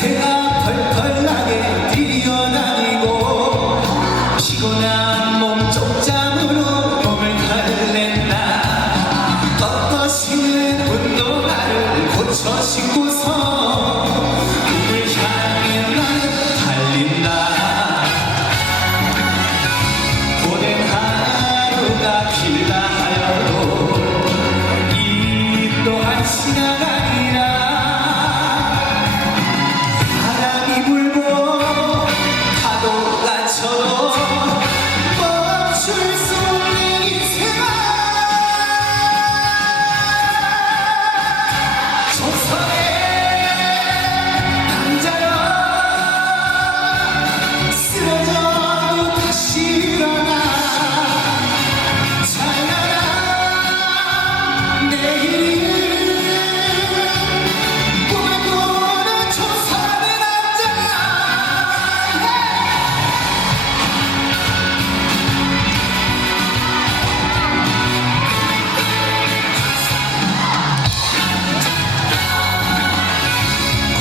새가 펄펄 나게 뛰어다니고 피곤한 몸 쪽잠으로 몸을 달랜다. 꺾어지는 운동화를 고쳐 신고서 꿈을 향해 나는 달린다. 고된 하루가 길다 하여도 이 또한 지나가리라. 바람이 불고 파도가 쳐도 멈출 수 없는 인생아. 조선의 남자여 쓰러져도 다시 일어나. 찬란한 내일 꿈을 꾸는 조선의 남자.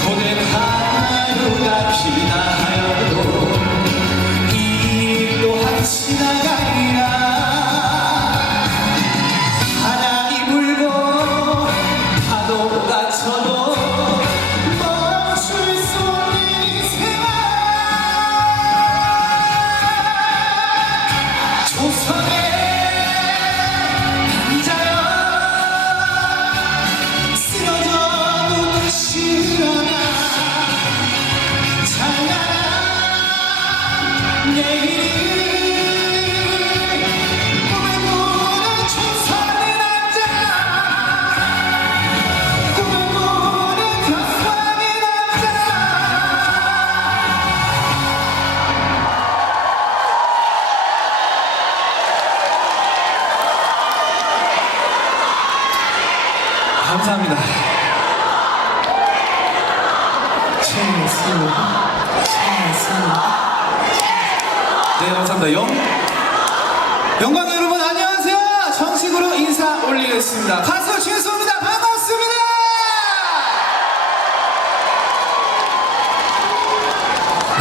고된 하루가 길다 하여도 이 또한 지나가리라. 바람이 불고 파도가 쳐도 멈출 수 없는 인생아. 조선의 남자여 쓰러져도 다시 일어나. 찬란한 내일이 꿈을 꾸는 조선의 남자. 꿈을 꾸는 조선의 남자. 감사합니다. 네, 감사합니다. 영광 여러분 안녕하세요. 정식으로 인사 올리겠습니다. 가수 진수입니다. 반갑습니다.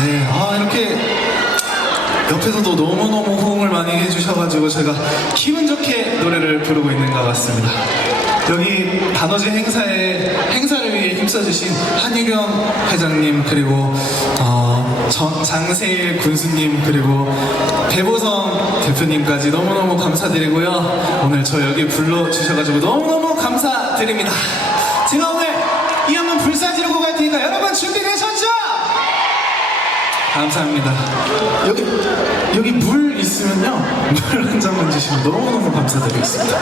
네, 이렇게 옆에서도 너무너무 호응을 많이 해주셔가지고 제가 기분 좋게 노래를 부르고 있는 것 같습니다. 여기 단어제 행사를 위해 힘써주신 한유령 회장님, 그리고 장세일 군수님, 그리고 배보성 대표님까지 너무너무 감사드리고요. 오늘 저 여기 불러주셔가지고 너무너무 감사드립니다. 제가 오늘 이 한번 불사 지르고 갈 테니까 여러분 준비되셨죠? 감사합니다. 여기 물 있으면요, 물 한 잔만 주시면 너무너무 감사드리겠습니다.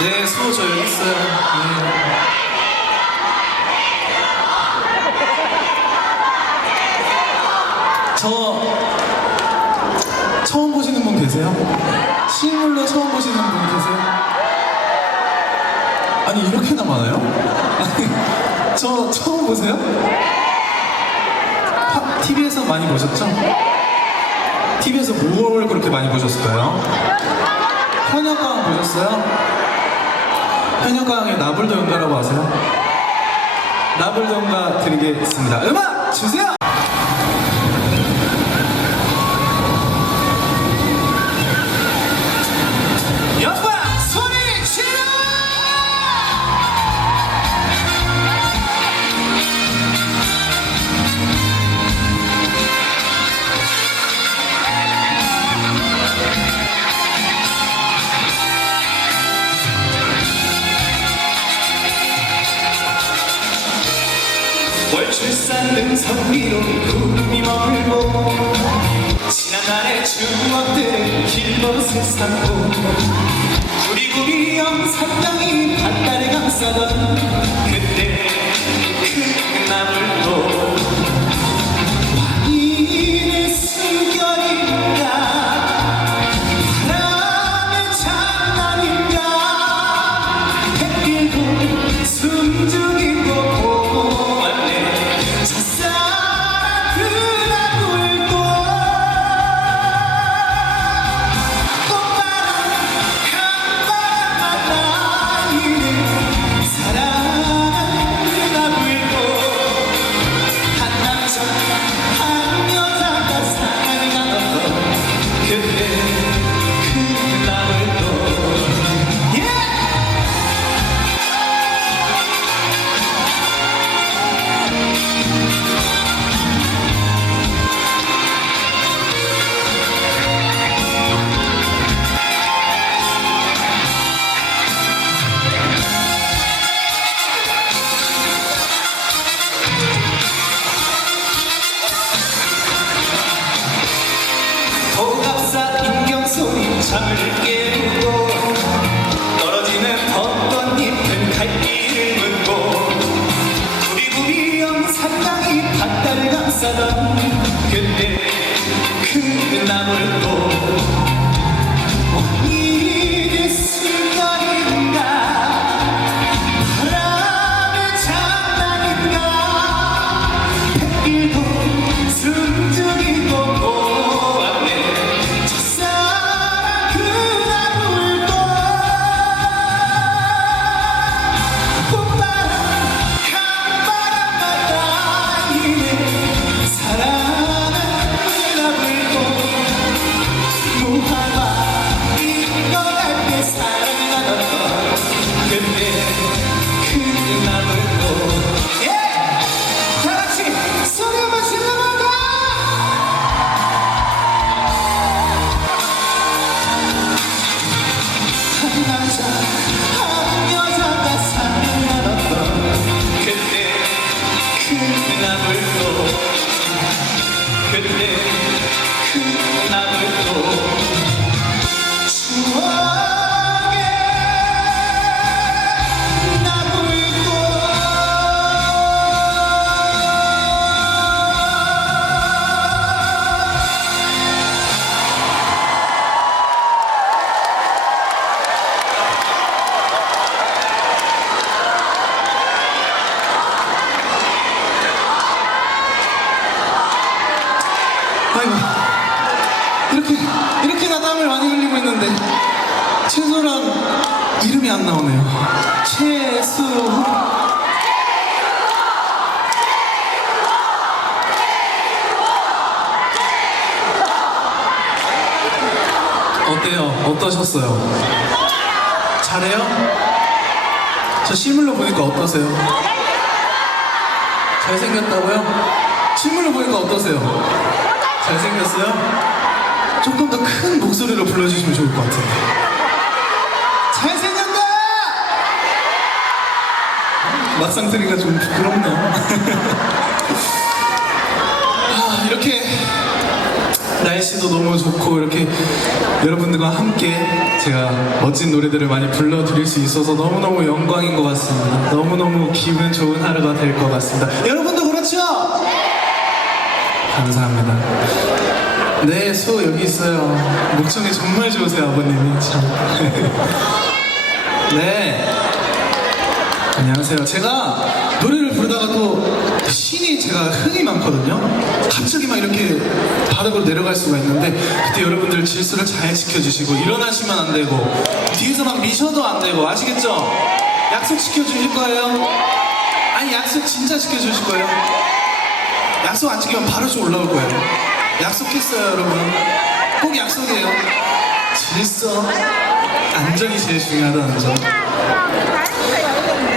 네, 수호 저 여기 있어요. 네. 저 처음 보시는 분 계세요? 실물로 처음 보시는 분 계세요? 아니, 이렇게나 많아요? 아니, 저 처음 보세요? TV에서 많이 보셨죠? TV에서 뭘 그렇게 많이 보셨을까요? 현역가왕 보셨어요? 현역가왕의 나불도 연가라고 아세요? 나불도 연가 드리겠습니다. 음악 주세요! 연가 소리 질러! 월출산 능선 위로 구름이 멀고 지난날의 추억들은 길벗을 삼고 구리구리 영산강이 바다를 감싸던 그때 그 나물도 와인의 숨결인가 바람의 장난인가 햇길도 숨죽이고 꽃바람 한바람 만나니 나물고 예! 다같이 소리 한번 질러볼까? 한 남자 한 여자가 삶을 나눴던 그때 그 나물고 그때 그 나물고 추억의 나물고 아이고 이렇게나 땀을 많이 흘리고 있는데 최소랑 이름이 안 나오네요. 최수 어때요? 어떠셨어요? 잘해요? 저 실물로 보니까 어떠세요? 잘생겼다고요? 실물로 보니까 어떠세요? 잘생겼어요? 조금 더 큰 목소리로 불러주시면 좋을 것 같은데. 잘생겼다! 막상 들으니까 좀 부끄럽네요. 아, 이렇게 날씨도 너무 좋고 이렇게 여러분들과 함께 제가 멋진 노래들을 많이 불러드릴 수 있어서 너무너무 영광인 것 같습니다. 너무너무 기분 좋은 하루가 될 것 같습니다. 여러분도 그렇죠? 감사합니다. 네, 소 여기 있어요. 목청이 정말 좋으세요, 아버님이. 참. 네. 안녕하세요. 제가 노래를 부르다가 또 신이 제가 흥이 많거든요. 갑자기 막 이렇게 바닥으로 내려갈 수가 있는데 그때 여러분들 질서를 잘 지켜주시고 일어나시면 안 되고 뒤에서 막 미셔도 안 되고 아시겠죠? 약속 지켜주실 거예요? 아니 약속 진짜 지켜주실 거예요? 약속 안 지키면 바로 좀 올라올 거예요. 약속했어요, 여러분. 꼭 약속이에요. 질서, 안정이 제일 중요하다는 점.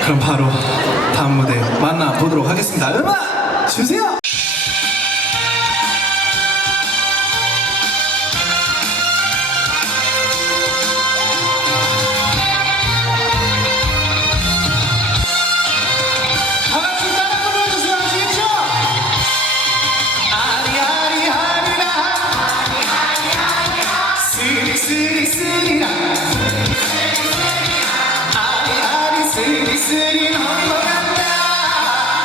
그럼 바로 다음 무대 만나보도록 하겠습니다. 음악 주세요! 쓰리쓰리라 아리아리 쓰리쓰리 넘어간다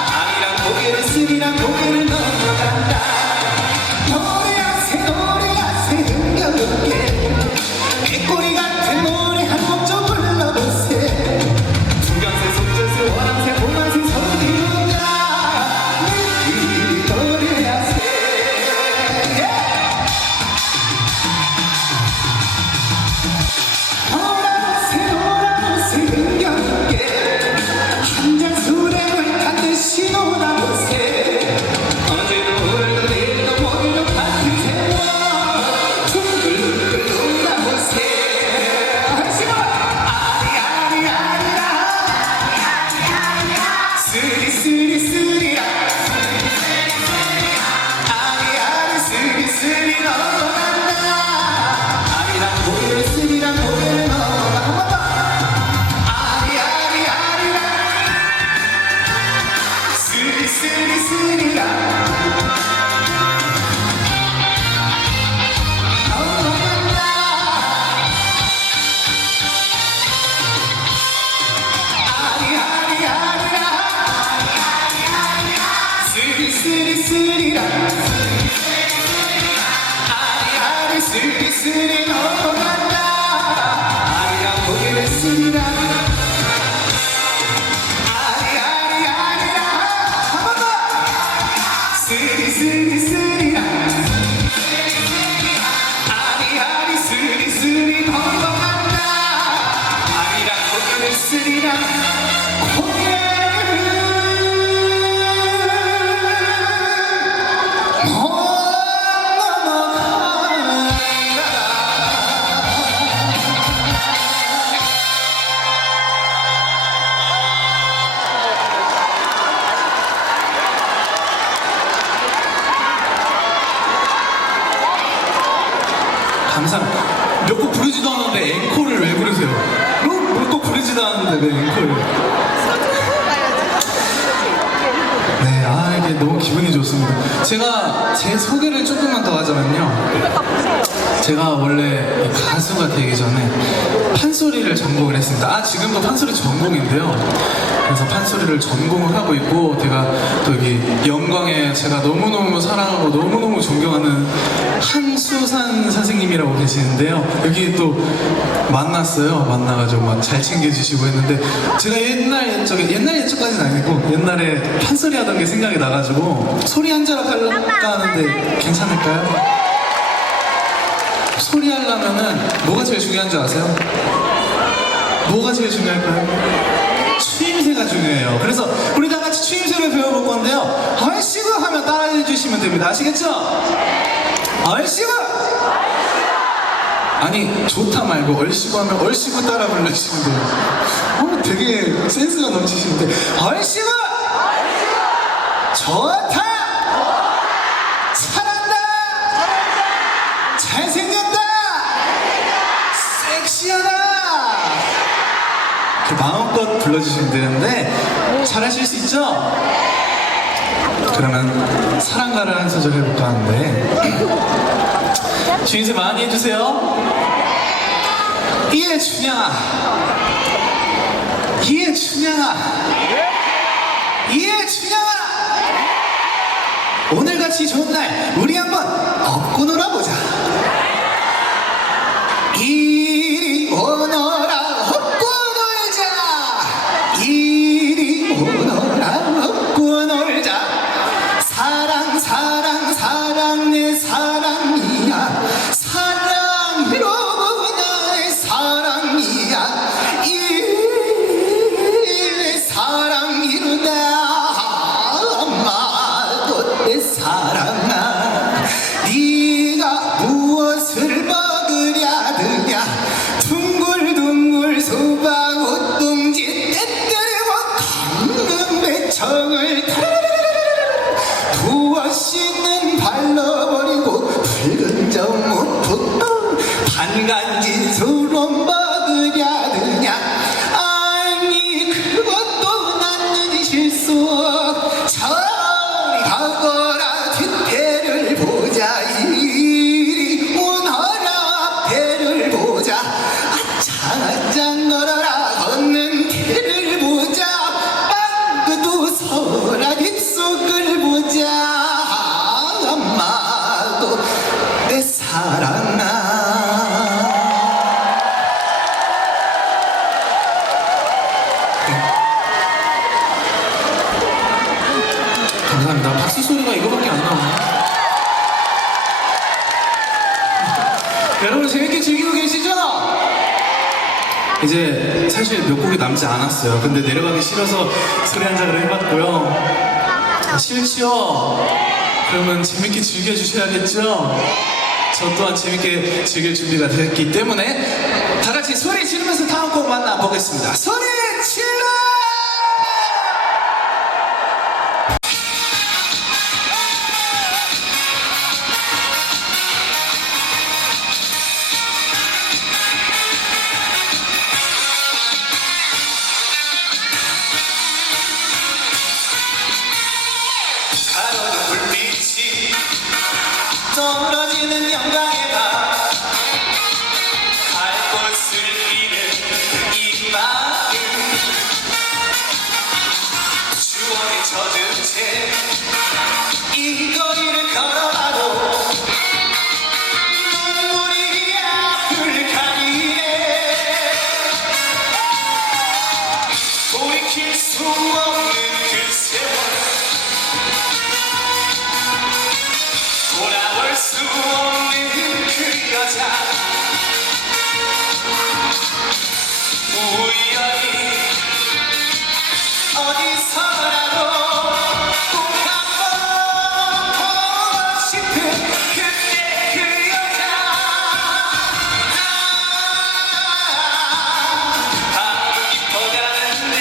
아리랑 고개를 쓰리랑 고개를 넘어간다 노래하세 노래하세 흥겨운게 꾀꼬리 같은 노래 한 곡 좀 불러보세 중간세 속전세 원앙세 보만세 서디운가 느끼리 노래하세 쓰리쓰리라 아리아리 쓰리쓰리 넘어간다 아리랑 고개를 쓰리랑 고개를 넘어간다 아리아리 아리랑 쓰리쓰리쓰리라 넘어간다 아리아리 아리랑 쓰리쓰리라 아리아리 쓰리쓰리 넘어간다 아리랑 고개를 쓰리라 아리아리 아리랑 한 번 더 쓰리쓰리쓰리라 아리아리 쓰리쓰리 넘어간다 아리랑 고개를 쓰리라 감사합니다. 몇 곡 부르지도 않았는데 앵콜을 왜 부르세요? 몇 곡 부르지도 않았는데 왜 앵콜을? 네, 이게 너무 기분이 좋습니다. 제가 제 소개를 조금만 더 하자면요. 제가 원래 가수가 되기 전에 판소리를 전공을 했습니다. 지금도 판소리 전공인데요. 그래서 판소리를 전공을 하고 있고, 제가 또 여기 영광에 제가 너무너무 사랑하고 너무너무 존경하는 한수산 선생님이라고 계시는데요. 여기 또 만났어요. 만나가지고 막 잘 챙겨주시고 했는데, 제가 옛날 옛적까지는 아니고 옛날에 판소리 하던 게 생각이 나가지고 소리 한 자락 할까 하는데 괜찮을까요? 소리 하려면은 뭐가 제일 중요한 줄 아세요? 뭐가 제일 중요할까요? 추임새가 중요해요. 그래서 우리 다 같이 추임새를 배워볼 건데요. 얼씨구 하면 따라해 주시면 됩니다. 아시겠죠? 얼씨구! 아니, 좋다 말고 얼씨구 하면 얼씨구 따라 불러주시면 돼요. 되게 센스가 넘치시는데. 얼씨구! 좋다! 잘한다! 잘생겼다! 섹시하다! 이렇게 마음껏 불러주시면 되는데, 잘하실 수 있죠? 그러면 사랑가를 한 소절 해볼까 하는데, 주인세 많이 해주세요. 이에 춘향아, 이에 춘향아, 이에 춘향아, 오늘같이 좋은 날 우리 한번 업고 놀아보자. 이리 오너라 업고 놀자. 이리 오너라 업고 놀자. 사랑 사랑 사랑 내 사랑이야. 사랑이로 나의 사랑이야. 이 사랑이로다. 엄마도 내 사랑아. 네가 무엇을 먹으랴 드냐. 둥글둥글 수박 웃둥지 떼뜨리고 강릉배청을 부어씻는 발라버리고 붉은 점무푹 반간진수로 먹으랴 드냐. 아니 그것도 낳는 실수. 저리 가거라 뒤태를 보자. 이리 오너라 앞태를 보자. 아짱아짱 걸어라 걷는 태를 보자. 빵그도 서라 빗속을 보자. 엄마도 내 사랑아. 감사합니다. 박수 소리가 이거밖에 안 나오네. 여러분 재밌게 즐기고 계시죠? 이제 사실 몇 곡이 남지 않았어요. 근데 내려가기 싫어서 소리 한 자를 해봤고요. 싫죠? 그러면 재밌게 즐겨주셔야겠죠? 저 또한 재밌게 즐길 준비가 됐기 때문에 다 같이 소리 지르면서 다음 곡 만나보겠습니다. 소리 질러! 가로등 불빛이 떨어지는 영광의 밤. 갈 곳을 잃은 이 마음. 추억에 젖은 채 이 거리를 걸어가도 눈물이 앞을 가리네. 돌이킬 수 없는 그 세월. 돌아올 수 없는 그 여자. 우연히 어디서라도 꼭 한번 보고 싶은 그때 그 여자. 밤이 깊어가는데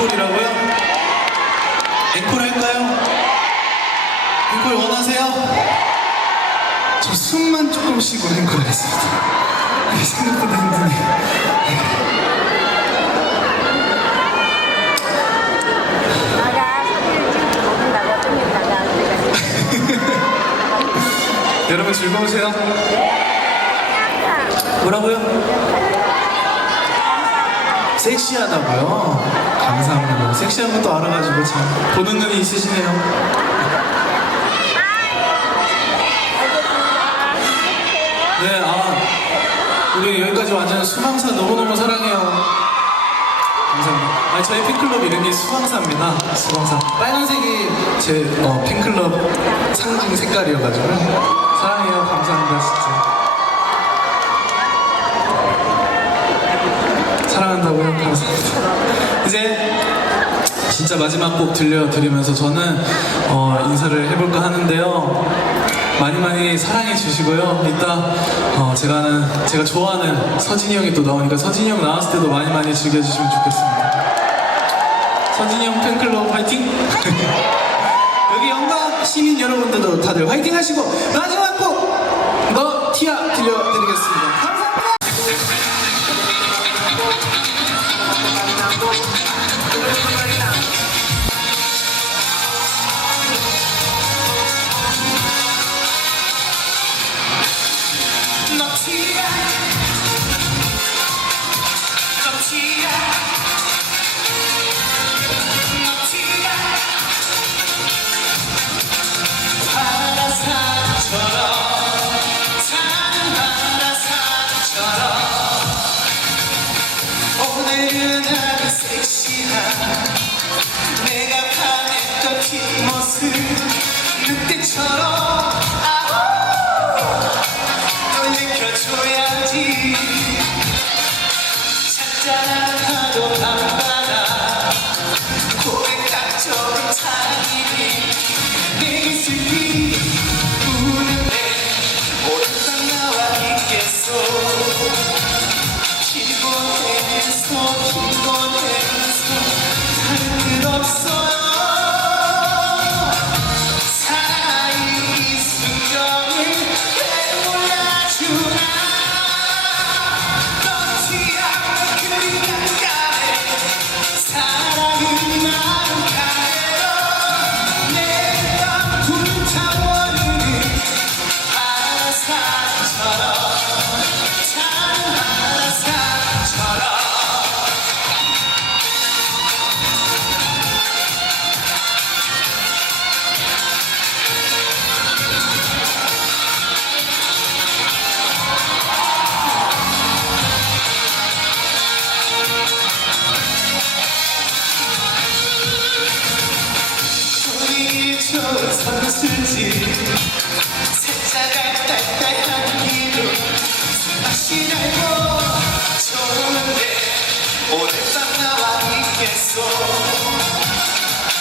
앵콜이라고요? 앵콜 할까요? 앵콜 원하세요? 저 숨만 조금 쉬고 앵콜 하겠습니다. 생각보다 힘드네요. 여러분 즐거우세요? 뭐라고요? 섹시하다고요? 감사합니다. 섹시한 것도 알아가지고 참 보는 눈이 있으시네요. 네, 우리 여기까지 완전 수방사 너무너무 사랑해요. 감사합니다. 저희 팬클럽 이름이 수방사입니다. 수방사. 빨간색이 제 팬클럽 상징 색깔이어가지고 사랑해요. 감사합니다. 진짜. 사랑한다고요? 감사합니다. 이제 진짜 마지막 곡 들려드리면서 저는 인사를 해볼까 하는데요. 많이 사랑해 주시고요. 이따 제가 좋아하는 서진이 형이 또 나오니까 서진이 형 나왔을 때도 많이 즐겨주시면 좋겠습니다. 서진이 형 팬클럽 화이팅! 여기 영광 시민 여러분들도 다들 화이팅 하시고 마지막 곡 너 티아 들려드리겠습니다. 감사합니다. 오늘은 아주 섹시한 내가 반했던 뒷모습 늑대처럼 널 느껴줘야지 잔잔하도 밤바다 고백각적인 사랑이 내 슬피 우는데 오랫밤 나와 있겠어 피곤해서 할 것 없어요. 사랑이 이 순간을 왜 몰라주나 넌지 않는 그 약간의 사랑은 마음 가요 내가 불타오르는 바람처럼 찬 바람처럼 좋은 선수지 살짝 딸딸한 기분 맛이 날고 좋은데 오랫밤 나와 있겠어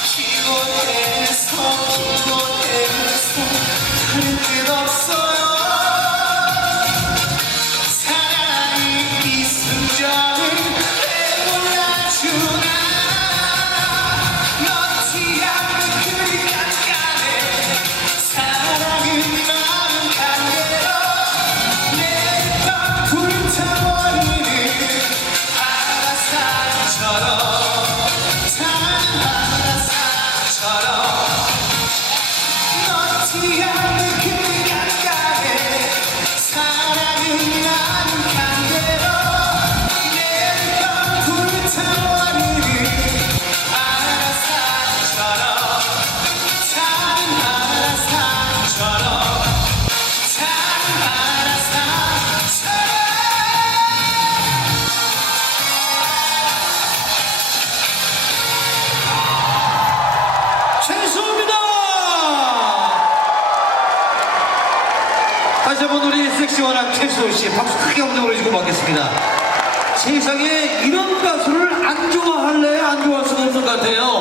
피곤해서 다른 뜻 없어요 사랑이 이 순간을 왜 몰라주나 넌지 않는 그 약간의 사랑은 마음 간대로 내가 불타오르는 바람처럼 찬 바람처럼 넌지 않는 그 약간의 사랑은 마음 간대로 내가 불타오르는 바람처럼 찬 바람처럼 최수호입니다. 다시 한번 우리 섹시원한 최수호 씨 박수 크게 한번 보내주고 받겠습니다. 세상에 이런 가수를 안 좋아할래? 안 좋아할 수가 없는 것 같아요.